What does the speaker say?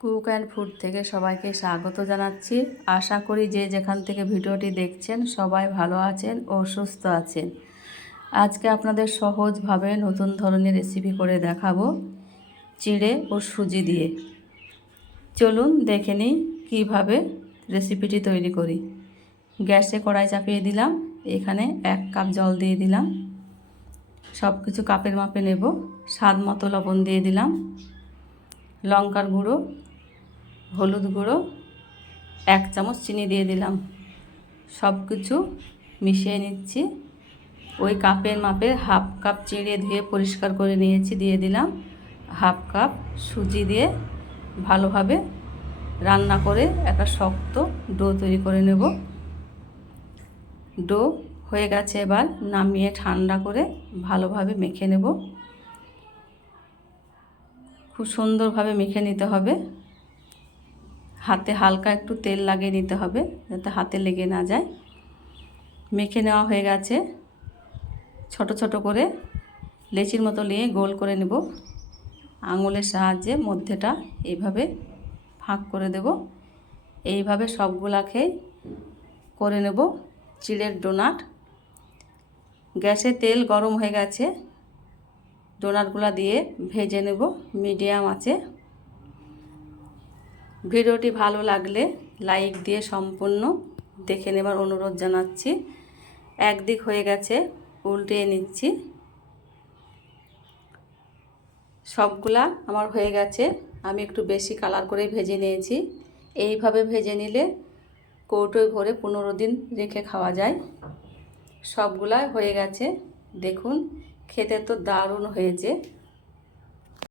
Cook and food থেকে সবাইকে স্বাগত জানাচ্ছি। আশা করি যে যেখান থেকে ভিডিওটি দেখছেন সবাই ভালো আছেন ও সুস্থ আছেন। আজকে আপনাদের সহজভাবে নতুন ধরনের রেসিপি করে দেখাবো চিড়ে ও সুজি দিয়ে। চলুন দেখে নিই কীভাবে রেসিপিটি তৈরি করি। গ্যাসে কড়াই চাপিয়ে দিলাম, এখানে 1 কাপ জল দিয়ে দিলাম। সব কিছু কাপের মাপে নেব। স্বাদ মতো লবণ দিয়ে দিলাম, লঙ্কার গুঁড়ো, হলুদ গুঁড়ো, 1 চামচ চিনি দিয়ে দিলাম। সব কিছু মিশিয়ে নিচ্ছি। ওই কাপের মাপে হাফ কাপ চিড়ে ধুয়ে পরিষ্কার করে নিয়েছি, দিয়ে দিলাম। হাফ কাপ সুজি দিয়ে ভালোভাবে রান্না করে একটা শক্ত ডো তৈরি করে নেব। ডো হয়ে গেছে, এবার নামিয়ে ঠান্ডা করে ভালোভাবে মেখে নেব। খুব সুন্দরভাবে মেখে নিতে হবে। হাতে হালকা একটু তেল লাগিয়ে নিতে হবে যাতে হাতে লেগে না যায়। মেখে নেওয়া হয়ে গেছে। ছোট ছোট করে লেচির মতো নিয়ে গোল করে নেব। আঙুলের সাহায্যে মধ্যেটা এইভাবে ফাঁক করে দেব। এইভাবে সবগুলাকে করে নেব চিড়ের ডোনাট। গ্যাসে তেল গরম হয়ে গেছে, ডোনাটগুলা দিয়ে ভেজে নেব মিডিয়াম আঁচে। ভিডিওটি ভালো লাগলে লাইক দিয়ে সম্পূর্ণ দেখে নেবার অনুরোধ জানাচ্ছি। একদিক হয়ে গেছে, উল্টিয়ে নিচ্ছি। সবগুলা আমার হয়ে গেছে। আমি একটু বেশি কালার করে ভেজে নিয়েছি। এইভাবে ভেজে নিলে কৌটোয় ভরে 15 দিন রেখে খাওয়া যায়। সবগুলা হয়ে গেছে। দেখুন খেতে তো দারুণ হয়েছে।